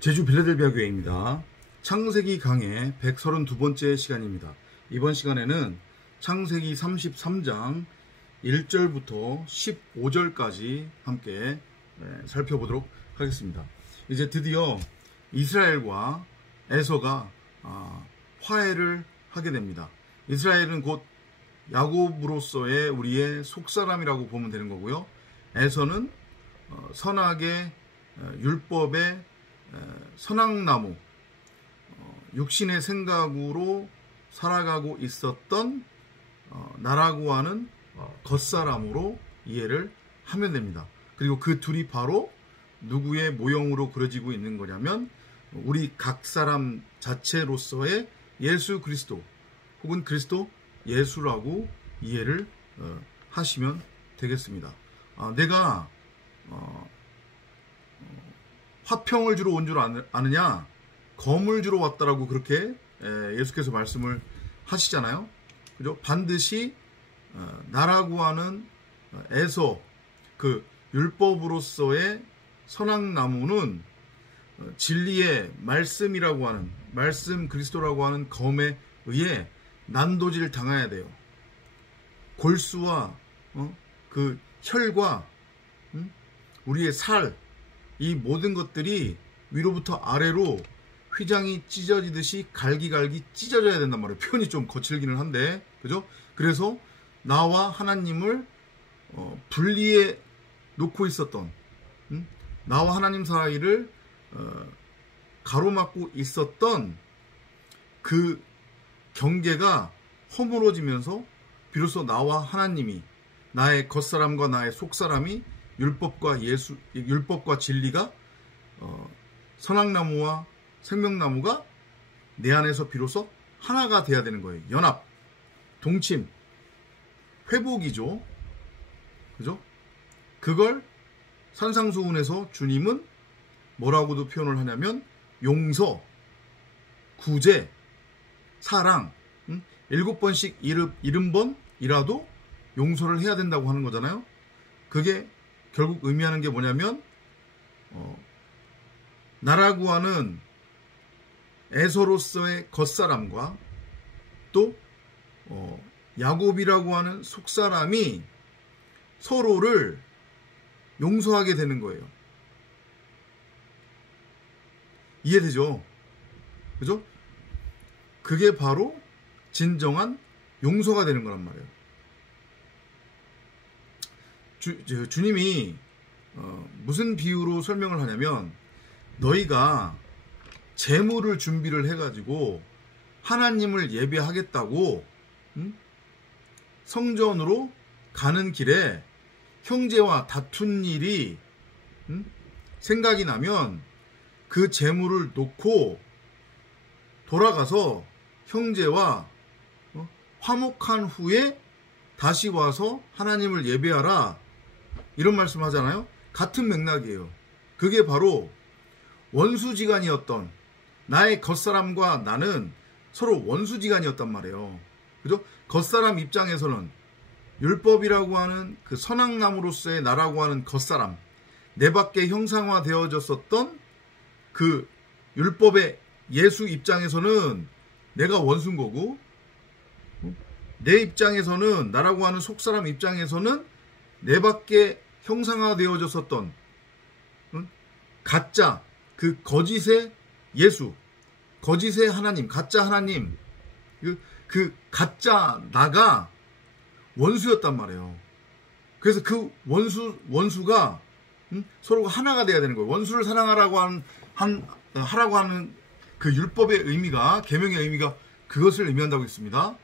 제주 빌라델비아 교회입니다. 창세기 강의 132번째 시간입니다. 이번 시간에는 창세기 33장 1절부터 15절까지 함께 살펴보도록 하겠습니다. 이제 드디어 이스라엘과 에서가 화해를 하게 됩니다. 이스라엘은 곧 야곱으로서의 우리의 속사람이라고 보면 되는 거고요. 에서는 선악의 율법의 선악나무, 육신의 생각으로 살아가고 있었던 나라고 하는 겉사람으로 이해를 하면 됩니다. 그리고 그 둘이 바로 누구의 모형으로 그려지고 있는 거냐면 우리 각 사람 자체로서의 예수 그리스도 혹은 그리스도 예수라고 이해를 하시면 되겠습니다. 내가 화평을 주러 온 줄 아느냐? 검을 주러 왔다라고 그렇게 예수께서 말씀을 하시잖아요. 그죠? 반드시 나라고 하는 에서 그 율법으로서의 선악나무는 진리의 말씀이라고 하는 말씀 그리스도라고 하는 검에 의해 난도질 당해야 돼요. 골수와 그 혈과 우리의 살, 이 모든 것들이 위로부터 아래로 휘장이 찢어지듯이 갈기갈기 찢어져야 된단 말이에요. 표현이 좀 거칠기는 한데, 그죠? 그래서 나와 하나님을 분리해 놓고 있었던, 나와 하나님 사이를 가로막고 있었던 그 경계가 허물어지면서 비로소 나와 하나님이, 나의 겉사람과 나의 속사람이 율법과 진리가 선악나무와 생명나무가 내 안에서 비로소 하나가 돼야 되는 거예요. 연합, 동침, 회복이죠. 그죠? 그걸 산상수훈에서 주님은 뭐라고도 표현을 하냐면 용서, 구제, 사랑, 7번씩 70번이라도 용서를 해야 된다고 하는 거잖아요. 그게 결국 의미하는 게 뭐냐면 나라고 하는 에서로서의 겉사람과 또 야곱이라고 하는 속사람이 서로를 용서하게 되는 거예요. 이해되죠? 그죠? 그게 바로 진정한 용서가 되는 거란 말이에요. 주님이 무슨 비유로 설명을 하냐면 너희가 제물을 준비를 해가지고 하나님을 예배하겠다고 성전으로 가는 길에 형제와 다툰 일이 생각이 나면 그 제물을 놓고 돌아가서 형제와 화목한 후에 다시 와서 하나님을 예배하라, 이런 말씀 하잖아요. 같은 맥락이에요. 그게 바로 원수지간이었던 나의 겉사람과 나는 서로 원수지간이었단 말이에요. 그죠? 겉사람 입장에서는 율법이라고 하는 그 선악나무로서의 나라고 하는 겉사람, 내 밖에 형상화되어졌었던 그 율법의 예수 입장에서는 내가 원수인 거고, 내 입장에서는, 나라고 하는 속사람 입장에서는 내 밖에 형상화되어졌었던 가짜, 그 거짓의 예수, 거짓의 하나님, 가짜 하나님, 그 가짜 나가 원수였단 말이에요. 그래서 그 원수가 서로가 하나가 돼야 되는 거예요. 원수를 사랑하라고 하라고 하는 그 율법의 의미가, 계명의 의미가 그것을 의미한다고 했습니다.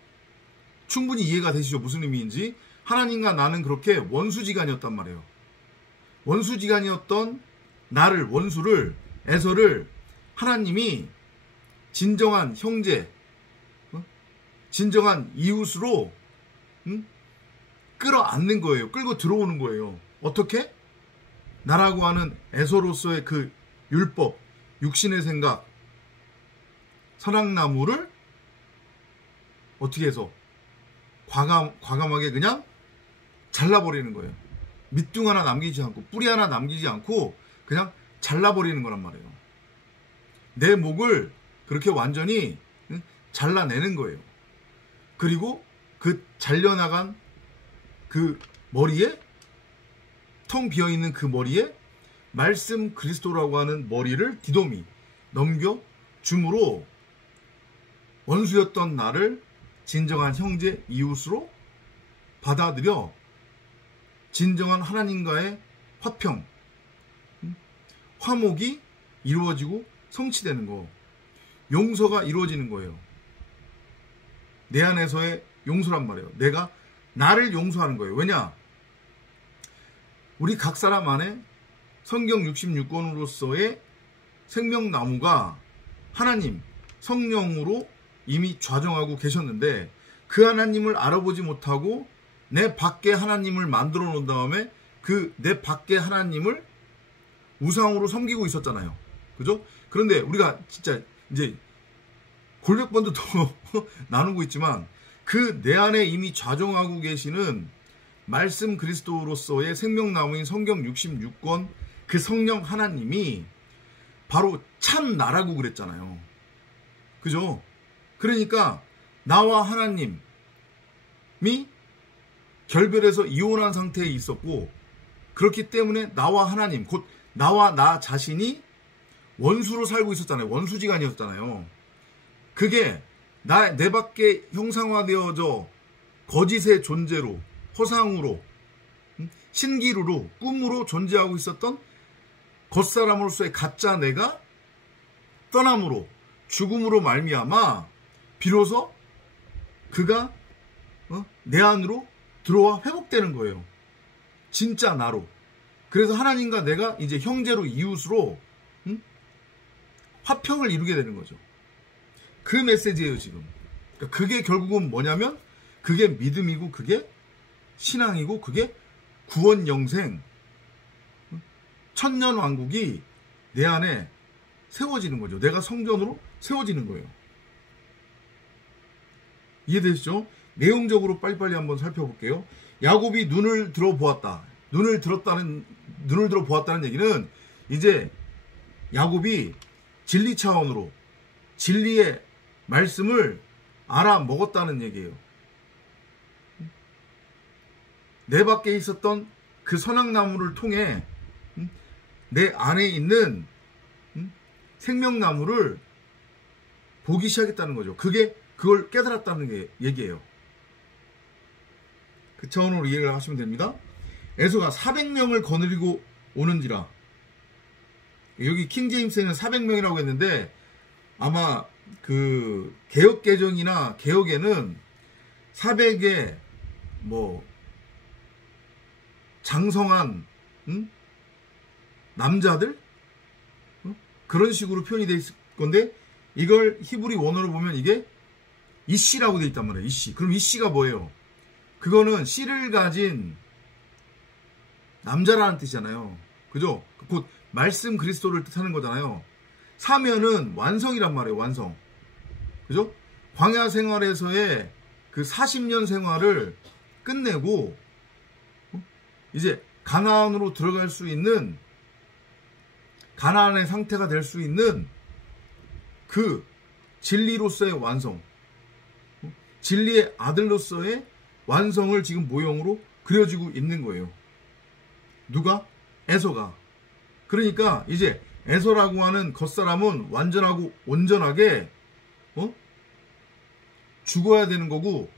충분히 이해가 되시죠? 무슨 의미인지. 하나님과 나는 그렇게 원수지간이었단 말이에요. 원수지간이었던 나를, 원수를, 에서를 하나님이 진정한 형제, 진정한 이웃으로 끌어안는 거예요. 끌고 들어오는 거예요. 어떻게? 나라고 하는 에서로서의 그 율법, 육신의 생각, 선악나무를 어떻게 해서 과감하게 그냥 잘라버리는 거예요. 밑둥 하나 남기지 않고, 뿌리 하나 남기지 않고 그냥 잘라버리는 거란 말이에요. 내 목을 그렇게 완전히 잘라내는 거예요. 그리고 그 잘려나간 그 머리에, 텅 비어있는 그 머리에 말씀 그리스도라고 하는 머리를 디도미 넘겨줌으로 원수였던 나를 진정한 형제 이웃으로 받아들여 진정한 하나님과의 화평, 화목이 이루어지고 성취되는 거, 용서가 이루어지는 거예요. 내 안에서의 용서란 말이에요. 내가 나를 용서하는 거예요. 왜냐? 우리 각 사람 안에 성경 66권으로서의 생명나무가 하나님, 성령으로 이미 좌정하고 계셨는데 그 하나님을 알아보지 못하고 내 밖에 하나님을 만들어 놓은 다음에 그 내 밖에 하나님을 우상으로 섬기고 있었잖아요. 그죠? 그런데 우리가 진짜 이제 골백번도 더 나누고 있지만 그 내 안에 이미 좌정하고 계시는 말씀 그리스도로서의 생명나무인 성경 66권 그 성령 하나님이 바로 참 나라고 그랬잖아요. 그죠? 그러니까 나와 하나님이 결별해서 이혼한 상태에 있었고, 그렇기 때문에 나와 하나님, 곧 나와 나 자신이 원수로 살고 있었잖아요. 원수지간이었잖아요. 그게 내 밖에 형상화되어져 거짓의 존재로, 허상으로, 신기루로, 꿈으로 존재하고 있었던 겉사람으로서의 가짜 내가 떠남으로, 죽음으로 말미암아 비로소 그가 내 안으로 들어와 회복되는 거예요. 진짜 나로. 그래서 하나님과 내가 이제 형제로, 이웃으로 화평을 이루게 되는 거죠. 그 메시지예요, 지금. 그러니까 그게 결국은 뭐냐면 그게 믿음이고, 그게 신앙이고, 그게 구원 영생, 천년 왕국이 내 안에 세워지는 거죠. 내가 성전으로 세워지는 거예요. 이해되시죠? 내용적으로 빨리빨리 한번 살펴볼게요. 야곱이 눈을 들어보았다. 눈을 들어보았다는 얘기는 이제 야곱이 진리 차원으로 진리의 말씀을 알아먹었다는 얘기예요. 내 밖에 있었던 그 선악나무를 통해 내 안에 있는 생명나무를 보기 시작했다는 거죠. 그걸 깨달았다는 얘기예요. 그 차원으로 이해를 하시면 됩니다. 에서가 400명을 거느리고 오는지라. 여기 킹제임스에는 400명이라고 했는데 아마 그 개역개정이나 개역에는 400의 뭐 장성한 남자들 그런 식으로 표현이 돼 있을 건데, 이걸 히브리 원어로 보면 이게 이씨라고 돼 있단 말이에요. 이씨. 그럼 이씨가 뭐예요? 그거는 씨를 가진 남자라는 뜻이잖아요. 그죠? 곧 말씀 그리스도를 뜻하는 거잖아요. 사면은 완성이란 말이에요. 완성. 그죠? 광야 생활에서의 그 40년 생활을 끝내고 이제 가나안으로 들어갈 수 있는, 가나안의 상태가 될 수 있는 그 진리로서의 완성, 진리의 아들로서의 완성을 지금 모형으로 그려지고 있는 거예요. 누가? 에서가. 그러니까 이제 에서라고 하는 겉사람은 완전하고 온전하게 죽어야 되는 거고,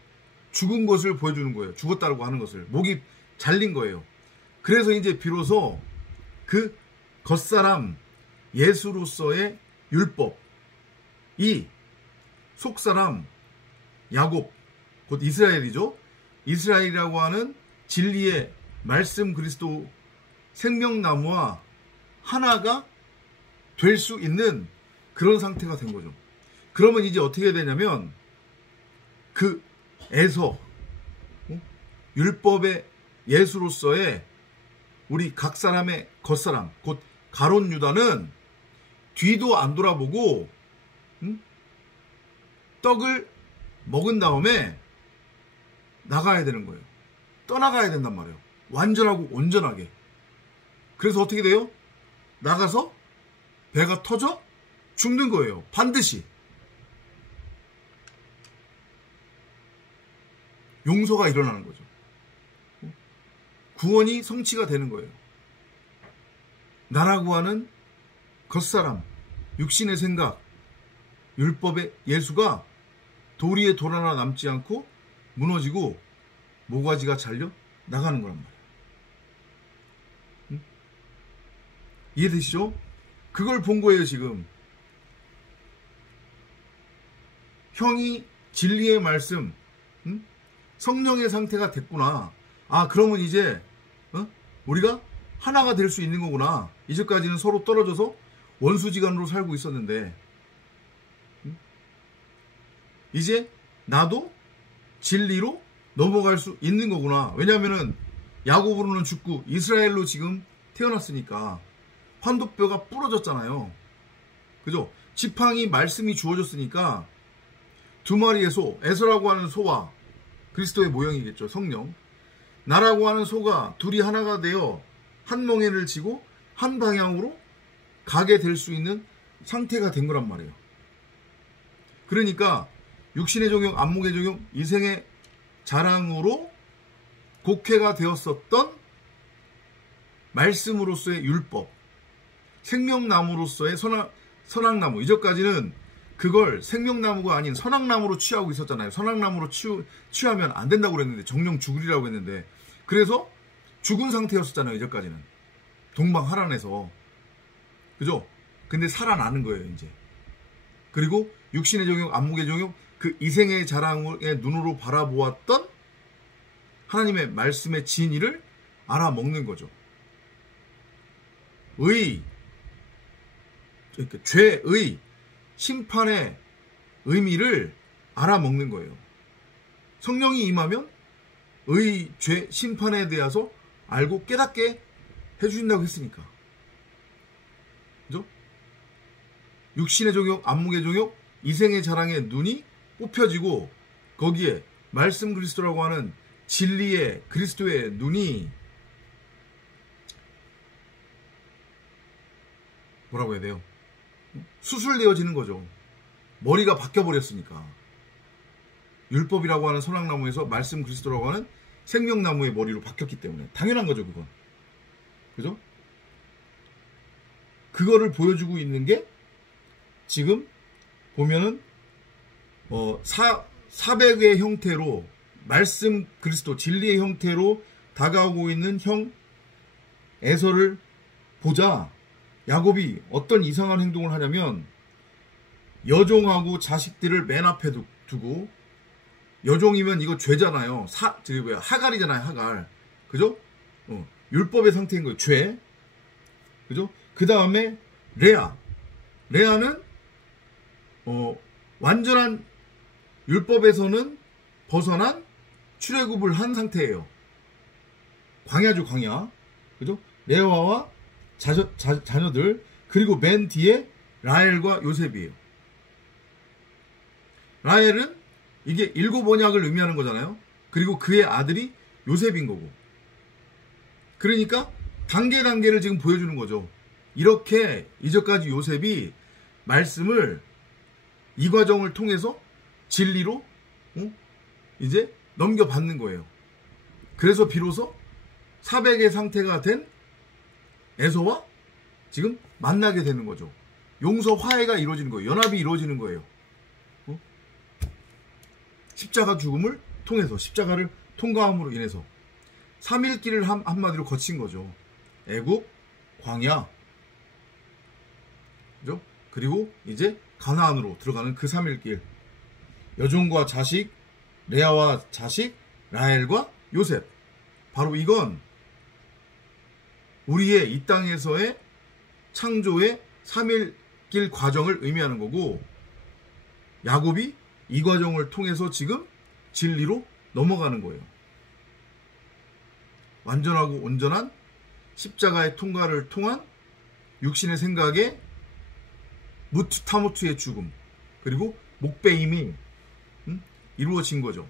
죽은 것을 보여주는 거예요. 죽었다고 하는 것을. 목이 잘린 거예요. 그래서 이제 비로소 그 겉사람 예수로서의 율법이 속사람 야곱, 곧 이스라엘이죠. 이스라엘이라고 하는 진리의 말씀 그리스도 생명나무와 하나가 될 수 있는 그런 상태가 된 거죠. 그러면 이제 어떻게 되냐면 그 에서 율법의 예수로서의 우리 각 사람의 겉사람, 곧 가론 유다는 뒤도 안 돌아보고 떡을 먹은 다음에 나가야 되는 거예요. 떠나가야 된단 말이에요. 완전하고 온전하게. 그래서 어떻게 돼요? 나가서 배가 터져 죽는 거예요. 반드시. 용서가 일어나는 거죠. 구원이 성취가 되는 거예요. 나라고 하는 겉사람, 육신의 생각, 율법의 예수가 도리에 돌 하나 남지 않고 무너지고 모가지가 잘려 나가는 거란 말이에요. 이해되시죠? 그걸 본 거예요, 지금. 형이 진리의 말씀, 성령의 상태가 됐구나. 아, 그러면 이제 우리가 하나가 될 수 있는 거구나. 이제까지는 서로 떨어져서 원수지간으로 살고 있었는데 이제 나도 진리로 넘어갈 수 있는 거구나. 왜냐하면은 야곱으로는 죽고 이스라엘로 지금 태어났으니까 환도뼈가 부러졌잖아요. 그죠? 지팡이 말씀이 주어졌으니까 두 마리의 소, 에서라고 하는 소와 그리스도의 모형이겠죠. 성령. 나라고 하는 소가 둘이 하나가 되어 한 멍에를 지고 한 방향으로 가게 될 수 있는 상태가 된 거란 말이에요. 그러니까 육신의 종용, 안목의 종용, 이생의 자랑으로 곡해가 되었었던 말씀으로서의 율법, 생명나무로서의 선악나무. 이전까지는 그걸 생명나무가 아닌 선악나무로 취하고 있었잖아요. 선악나무로 취하면 안 된다고 그랬는데, 정령 죽으리라고 했는데, 그래서 죽은 상태였었잖아요. 이전까지는 동방하란에서. 그죠? 근데 살아나는 거예요, 이제. 그리고 육신의 종용, 안목의 종용, 그 이생의 자랑의 눈으로 바라보았던 하나님의 말씀의 진리를 알아먹는 거죠. 죄의 심판의 의미를 알아먹는 거예요. 성령이 임하면 죄 심판에 대해서 알고 깨닫게 해주신다고 했으니까. 그죠? 육신의 종욕, 안목의 종욕, 이생의 자랑의 눈이 뽑혀지고 거기에 말씀 그리스도라고 하는 진리의 그리스도의 눈이 뭐라고 해야 돼요? 수술되어지는 거죠. 머리가 바뀌어버렸으니까. 율법이라고 하는 선악나무에서 말씀 그리스도라고 하는 생명나무의 머리로 바뀌었기 때문에 당연한 거죠, 그건. 그죠? 그거를 보여주고 있는 게 지금 보면은 사백의 형태로 말씀 그리스도 진리의 형태로 다가오고 있는 형 에서를 보자 야곱이 어떤 이상한 행동을 하냐면 여종하고 자식들을 맨 앞에 두고 여종이면 이거 죄잖아요. 하갈이잖아요, 하갈. 그죠? 율법의 상태인 거예요. 죄. 그죠? 그 다음에 레아는 완전한 율법에서는 벗어난 출애굽을 한 상태예요. 광야죠, 광야. 그죠? 레아와 자녀들, 그리고 맨 뒤에 라헬과 요셉이에요. 라헬은 이게 7 언약을 의미하는 거잖아요. 그리고 그의 아들이 요셉인 거고. 그러니까 단계를 지금 보여주는 거죠. 이렇게 이제까지 요셉이 말씀을 이 과정을 통해서 진리로 이제 넘겨받는 거예요. 그래서 비로소 사백의 상태가 된 에서와 지금 만나게 되는 거죠. 용서 화해가 이루어지는 거예요. 연합이 이루어지는 거예요. 십자가 죽음을 통해서, 십자가를 통과함으로 인해서 3일 길을 한마디로 거친 거죠. 애굽, 광야, 그죠? 그리고 이제 가나안으로 들어가는 그 3일 길. 여종과 자식, 레아와 자식, 라헬과 요셉. 바로 이건 우리의 이 땅에서의 창조의 3일 길 과정을 의미하는 거고, 야곱이 이 과정을 통해서 지금 진리로 넘어가는 거예요. 완전하고 온전한 십자가의 통과를 통한 육신의 생각에 무투타모투의 죽음, 그리고 목배임이 이루어진 거죠.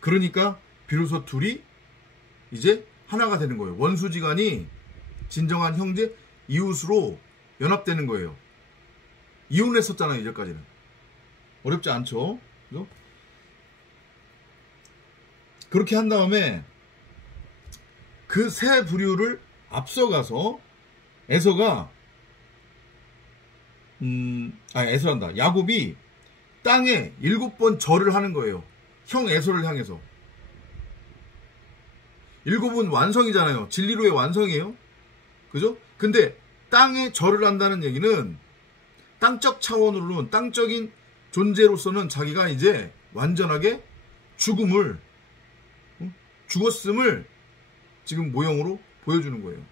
그러니까 비로소 둘이 이제 하나가 되는 거예요. 원수지간이 진정한 형제, 이웃으로 연합되는 거예요. 이혼했었잖아요. 이제까지는. 어렵지 않죠. 그죠? 그렇게 한 다음에 그 세 부류를 앞서가서 에서가 에서란다. 야곱이 땅에 7번 절을 하는 거예요. 형 에서를 향해서. 7은 완성이잖아요. 진리로의 완성이에요. 그죠? 근데 땅에 절을 한다는 얘기는 땅적 차원으로는, 땅적인 존재로서는 자기가 이제 완전하게 죽었음을 지금 모형으로 보여주는 거예요.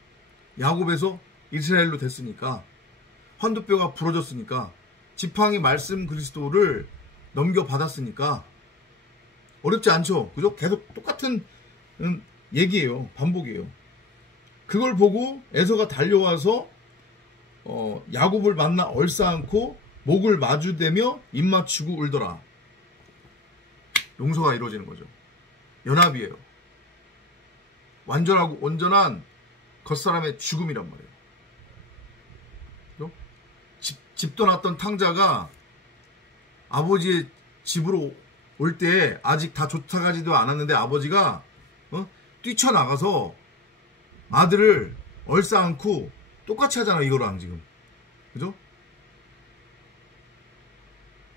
야곱에서 이스라엘로 됐으니까, 환두뼈가 부러졌으니까, 지팡이 말씀 그리스도를 넘겨받았으니까 어렵지 않죠. 그죠? 계속 똑같은 얘기예요. 반복이에요. 그걸 보고 에서가 달려와서 야곱을 만나 얼싸안고 목을 마주대며 입 맞추고 울더라. 용서가 이루어지는 거죠. 연합이에요. 완전하고 온전한 겉사람의 죽음이란 말이에요. 집 떠났던 탕자가 아버지의 집으로 올 때 아직 다 도착하지도 않았는데 아버지가 뛰쳐나가서 아들을 얼싸안고 똑같이 하잖아. 이거랑 지금. 그죠?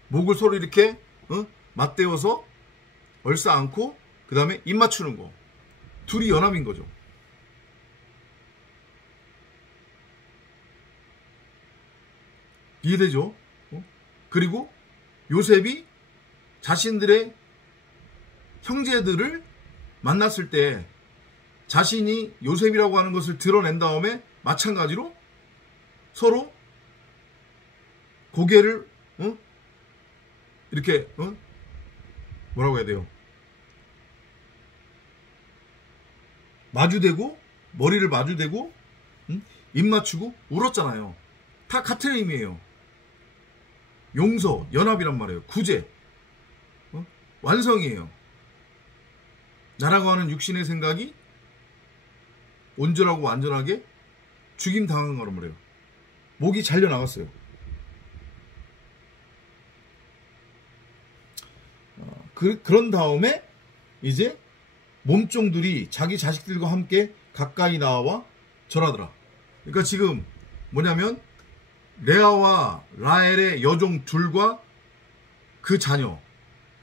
목을 서로 이렇게 맞대어서 얼싸안고 그 다음에 입 맞추는 거. 둘이 연합인 거죠. 이해되죠? 그리고 요셉이 자신들의 형제들을 만났을 때 자신이 요셉이라고 하는 것을 드러낸 다음에 마찬가지로 서로 고개를 이렇게 뭐라고 해야 돼요? 마주대고 머리를 마주대고 입 맞추고 울었잖아요. 다 같은 의미예요. 용서, 연합이란 말이에요. 구제, 완성이에요. 나라고 하는 육신의 생각이 온전하고 완전하게 죽임 당한 거란 말이에요. 목이 잘려 나갔어요. 그런 다음에 이제 몸종들이 자기 자식들과 함께 가까이 나와 절하더라. 그러니까 지금 뭐냐면 레아와 라헬의 여종 둘과 그 자녀,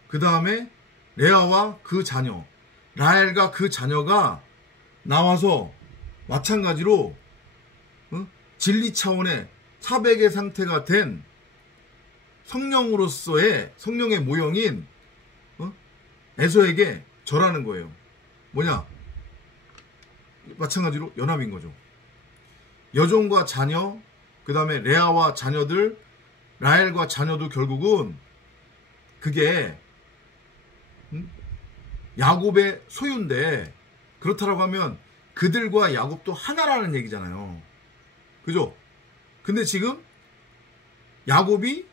그 다음에 레아와 그 자녀, 라헬과 그 자녀가 나와서 마찬가지로 진리 차원의 차백의 상태가 된 성령으로서의 성령의 모형인 에서에게 절하는 거예요. 뭐냐? 마찬가지로 연합인 거죠. 여종과 자녀, 그 다음에 레아와 자녀들, 라헬과 자녀도 결국은 그게 야곱의 소유인데, 그렇다라고 하면 그들과 야곱도 하나라는 얘기잖아요. 그죠? 근데 지금 야곱이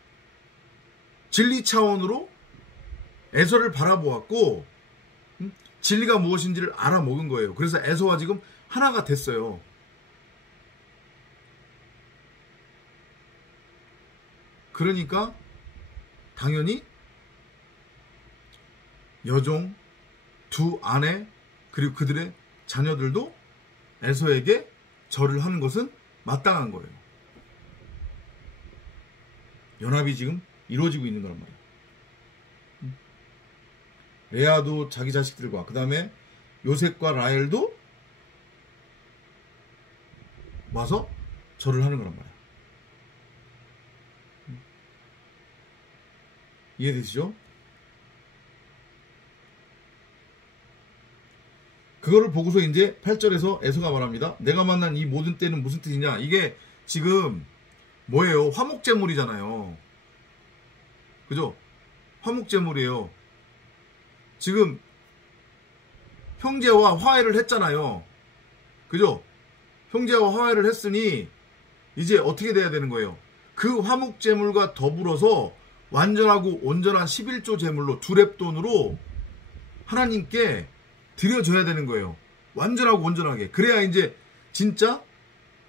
진리 차원으로 에서를 바라보았고 진리가 무엇인지를 알아먹은 거예요. 그래서 에서와 지금 하나가 됐어요. 그러니까 당연히 여종, 두 아내, 그리고 그들의 자녀들도 에서에게 절을 하는 것은 마땅한 거예요. 연합이 지금 이루어지고 있는 거란 말이에요. 레아도 자기 자식들과 그 다음에 요셉과 라헬도 와서 절을 하는 거란 말이에요. 이해되시죠? 그거를 보고서 이제 8절에서 에서가 말합니다. 내가 만난 이 모든 때는 무슨 뜻이냐? 이게 지금 뭐예요? 화목제물이잖아요. 그죠? 화목제물이에요. 지금 형제와 화해를 했잖아요. 그죠? 형제와 화해를 했으니 이제 어떻게 돼야 되는 거예요? 그 화목제물과 더불어서 완전하고 온전한 11조 제물로 두렙돈으로 하나님께 드려져야 되는 거예요. 완전하고 온전하게. 그래야 이제 진짜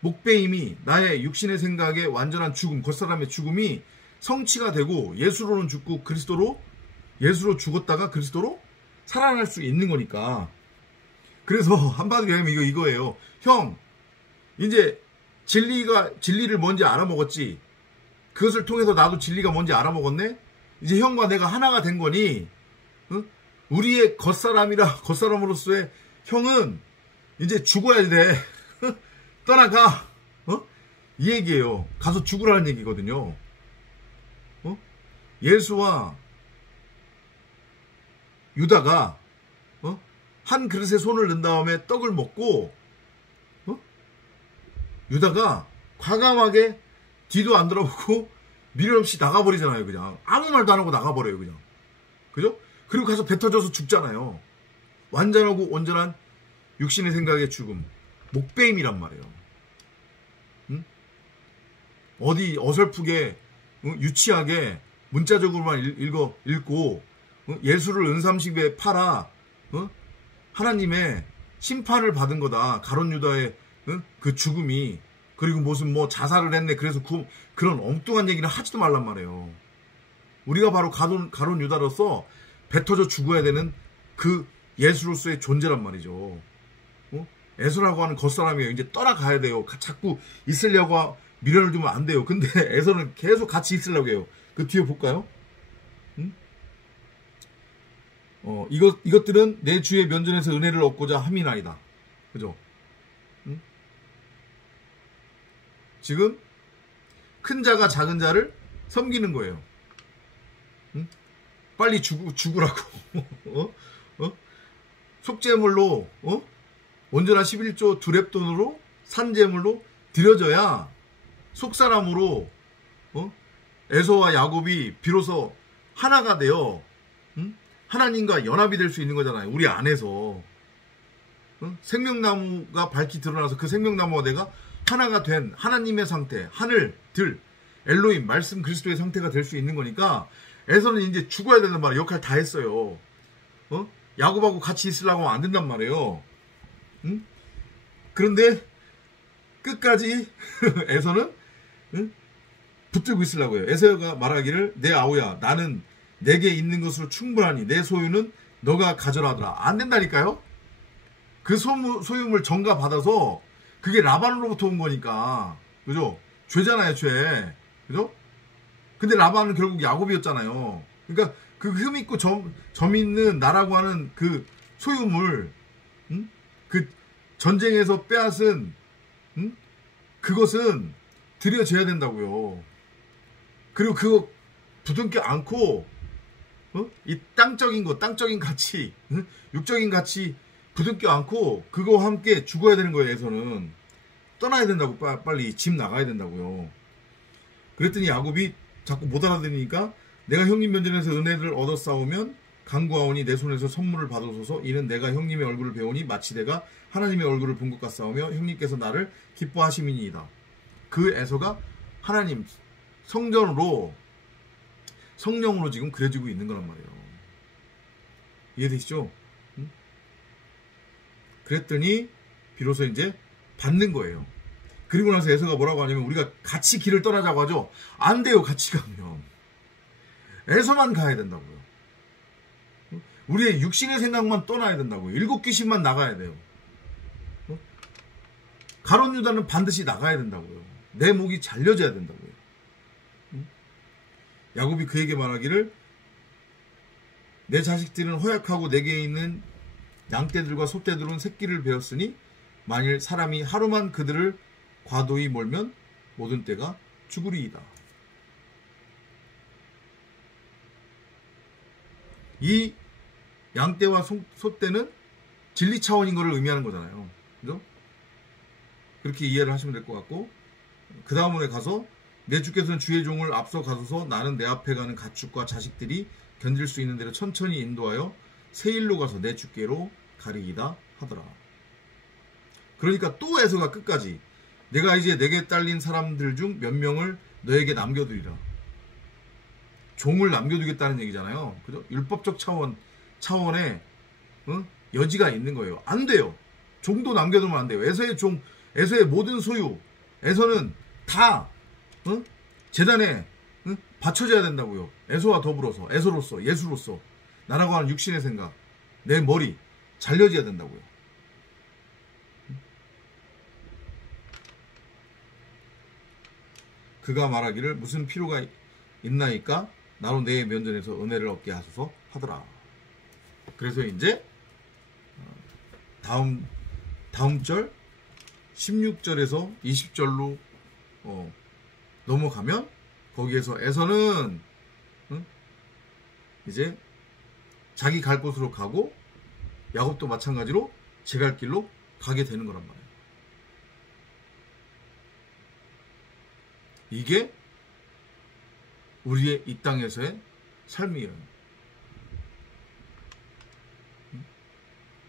목배임이 나의 육신의 생각에 완전한 죽음, 겉사람의 죽음이 성취가 되고 예수로는 죽고 예수로 죽었다가 그리스도로 살아날 수 있는 거니까. 그래서 한마디로 하면 이거예요. 형, 이제 진리를 뭔지 알아먹었지. 그것을 통해서 나도 진리가 뭔지 알아먹었네. 이제 형과 내가 하나가 된 거니, 우리의 겉사람으로서의 형은 이제 죽어야 돼. 떠나가. 이 얘기예요. 가서 죽으라는 얘기거든요. 예수와 유다가 한 그릇에 손을 넣은 다음에 떡을 먹고 유다가 과감하게 뒤도 안 돌아보고 미련 없이 나가버리잖아요. 그냥 아무 말도 안 하고 나가버려요. 그냥. 그죠? 그리고 가서 배 터져서 죽잖아요. 완전하고 온전한 육신의 생각의 죽음, 목배임이란 말이에요. 어디 어설프게 유치하게 문자적으로만 읽고 예수를 은삼십에 팔아 하나님의 심판을 받은 거다. 가룟 유다의 그 죽음이. 그리고 무슨 뭐 자살을 했네. 그래서 그런 엉뚱한 얘기는 하지도 말란 말이에요. 우리가 바로 가룟 유다로서 배 터져 죽어야 되는 그 예수로서의 존재란 말이죠. 에서라고 하는 겉사람이에요. 이제 떠나가야 돼요. 자꾸 있으려고 미련을 두면 안 돼요. 근데 에서는 계속 같이 있으려고 해요. 그 뒤에 볼까요? 이것들은 내 주의 면전에서 은혜를 얻고자 함이나이다. 그죠? 지금 큰 자가 작은 자를 섬기는 거예요. 빨리 죽으라고. 속죄물로 온전한 11조 두렙돈으로 산제물로 드려져야 속사람으로 에서와 야곱이 비로소 하나가 되어 하나님과 연합이 될 수 있는 거잖아요. 우리 안에서 생명나무가 밝히 드러나서 그 생명나무와 내가 하나가 된 하나님의 상태, 하늘, 들, 엘로힘, 말씀 그리스도의 상태가 될 수 있는 거니까 에서는 이제 죽어야 된단 말이에요. 역할 다 했어요. 야곱하고 같이 있으려고 하면 안 된단 말이에요. 그런데 끝까지 에서는 붙들고 있으려고 해요. 에서가 말하기를 내 아우야 나는 내게 있는 것으로 충분하니 내 소유는 너가 가져라 하더라. 안 된다니까요. 그 소유물 전가받아서 그게 라반으로부터 온 거니까. 그죠? 죄잖아요, 죄. 그죠? 근데 라반은 결국 야곱이었잖아요. 그러니까 그 흠 있고 점 있는 나라고 하는 그 소유물, 그 전쟁에서 빼앗은, 그것은 드려져야 된다고요. 그리고 그거 부둥켜 안고, 이 땅적인 가치, 육적인 가치 부둥켜 안고 그거와 함께 죽어야 되는 거예요. 에서는 떠나야 된다고. 빨리 집 나가야 된다고요. 그랬더니 야곱이 자꾸 못 알아들으니까 내가 형님 면전에서 은혜를 얻어 싸우면 간구하오니 내 손에서 선물을 받으소서. 이는 내가 형님의 얼굴을 배우니 마치 내가 하나님의 얼굴을 본 것 같사오며 형님께서 나를 기뻐하심이니이다. 그 에서가 하나님 성령으로 지금 그려지고 있는 거란 말이에요. 이해되시죠? 그랬더니 비로소 이제 받는 거예요. 그리고 나서 에서가 뭐라고 하냐면 우리가 같이 길을 떠나자고 하죠. 안 돼요. 같이 가면. 에서만 가야 된다고요. 우리의 육신의 생각만 떠나야 된다고요. 7 귀신만 나가야 돼요. 가룟 유다는 반드시 나가야 된다고요. 내 목이 잘려져야 된다고요. 야곱이 그에게 말하기를 내 자식들은 허약하고 내게 있는 양떼들과 소떼들은 새끼를 베었으니 만일 사람이 하루만 그들을 과도히 몰면 모든 떼가 죽으리이다. 이 양떼와 소떼는 진리 차원인 것을 의미하는 거잖아요. 그죠? 그렇게 이해를 하시면 될 것 같고, 그 다음에 가서 내 주께서는 주의 종을 앞서 가소서. 나는 내 앞에 가는 가축과 자식들이 견딜 수 있는 대로 천천히 인도하여 새 일로 가서 내 주께로 가리이다 하더라. 그러니까 또 에서가 끝까지 내가 이제 내게 딸린 사람들 중 몇 명을 너에게 남겨두리라. 종을 남겨두겠다는 얘기잖아요. 그죠? 율법적 차원에 여지가 있는 거예요. 안 돼요. 종도 남겨두면 안 돼요. 에서의 모든 소유, 에서는 다 제단에 바쳐져야 된다고요. 에서와 더불어서, 에서로서, 예수로서 나라고 하는 육신의 생각, 내 머리 잘려져야 된다고요. 그가 말하기를 무슨 필요가 있나이까 나로 내 면전에서 은혜를 얻게 하소서 하더라. 그래서 이제 다음 절 16절에서 20절로 넘어가면 거기에서 에서는 이제 자기 갈 곳으로 가고 야곱도 마찬가지로 제 갈 길로 가게 되는 거란 말이에요. 이게 우리의 이 땅에서의 삶이에요.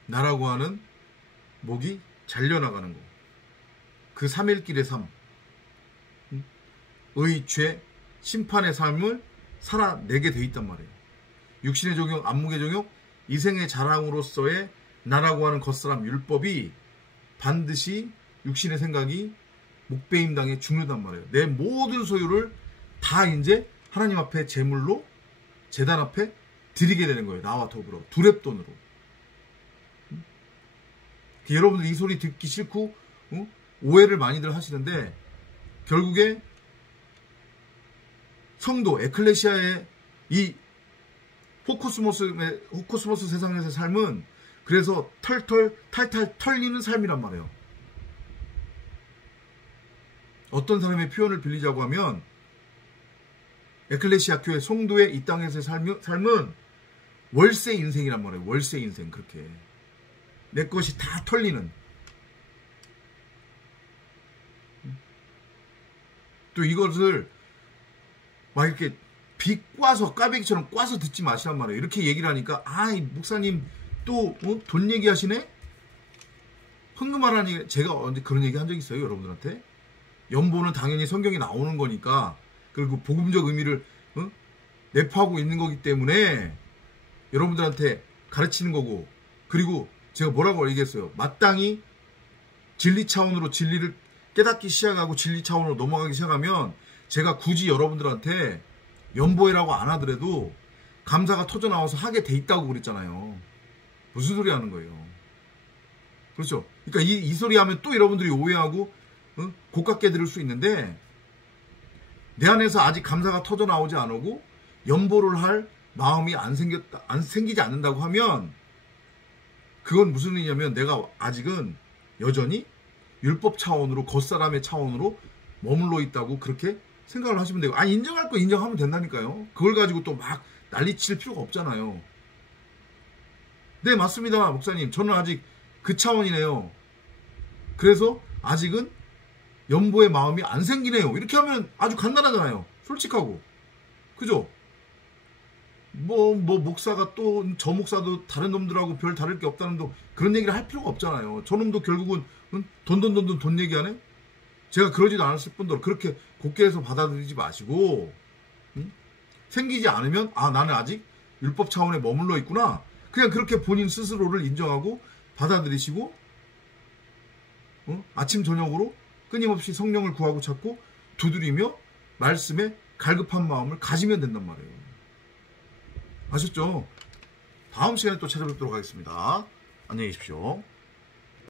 나라고 하는 목이 잘려나가는 거. 그 3일길의 삶. 의, 죄, 심판의 삶을 살아내게 돼 있단 말이에요. 육신의 종욕, 안목의 종욕, 이생의 자랑으로서의 나라고 하는 겉사람 율법이 반드시 육신의 생각이 목배임당해 죽는단 말이에요. 내 모든 소유를 다 이제 하나님 앞에 제물로 제단 앞에 드리게 되는 거예요. 나와 더불어 두렙돈으로. 여러분들 이 소리 듣기 싫고 오해를 많이들 하시는데 결국에 성도 에클레시아의 이 호코스모스 세상에서의 삶은 그래서 탈탈 털리는 삶이란 말이에요. 어떤 사람의 표현을 빌리자고 하면 에클레시아 교회 성도의 이 땅에서의 삶은 월세 인생이란 말이에요. 월세 인생. 그렇게 내 것이 다 털리는. 또 이것을 막 이렇게 비꼬아서 까베기처럼 꽈서 듣지 마시란 말이에요. 이렇게 얘기를 하니까 이 목사님 또 돈 얘기하시네? 흥금하라니. 제가 언제 그런 얘기 한 적 있어요? 여러분들한테? 연보는 당연히 성경에 나오는 거니까, 그리고 복음적 의미를 내포하고 있는 거기 때문에 여러분들한테 가르치는 거고, 그리고 제가 뭐라고 얘기했어요? 마땅히 진리 차원으로 진리를 깨닫기 시작하고 진리 차원으로 넘어가기 시작하면 제가 굳이 여러분들한테 연보회라고 안 하더라도 감사가 터져나와서 하게 돼 있다고 그랬잖아요. 무슨 소리 하는 거예요? 그렇죠? 그러니까 이 소리 하면 또 여러분들이 오해하고 고깝게 들을 수 있는데, 내 안에서 아직 감사가 터져나오지 않고 연보를 할 마음이 안 생기지 않는다고 하면 그건 무슨 의미냐면 내가 아직은 여전히 율법 차원으로, 겉사람의 차원으로 머물러 있다고 그렇게 생각을 하시면 되고, 인정할 거 인정하면 된다니까요. 그걸 가지고 또 막 난리칠 필요가 없잖아요. 네, 맞습니다, 목사님. 저는 아직 그 차원이네요. 그래서 아직은 연보의 마음이 안 생기네요. 이렇게 하면 아주 간단하잖아요. 솔직하고. 그죠? 목사가 또 저 목사도 다른 놈들하고 별 다를 게 없다는 그런 얘기를 할 필요가 없잖아요. 저놈도 결국은 돈 얘기하네? 제가 그러지도 않았을 뿐더러 그렇게 곱게 해서 받아들이지 마시고, 생기지 않으면 나는 아직 율법 차원에 머물러 있구나. 그냥 그렇게 본인 스스로를 인정하고 받아들이시고, 아침 저녁으로 끊임없이 성령을 구하고 찾고 두드리며 말씀에 갈급한 마음을 가지면 된단 말이에요. 아셨죠? 다음 시간에 또 찾아뵙도록 하겠습니다. 안녕히 계십시오.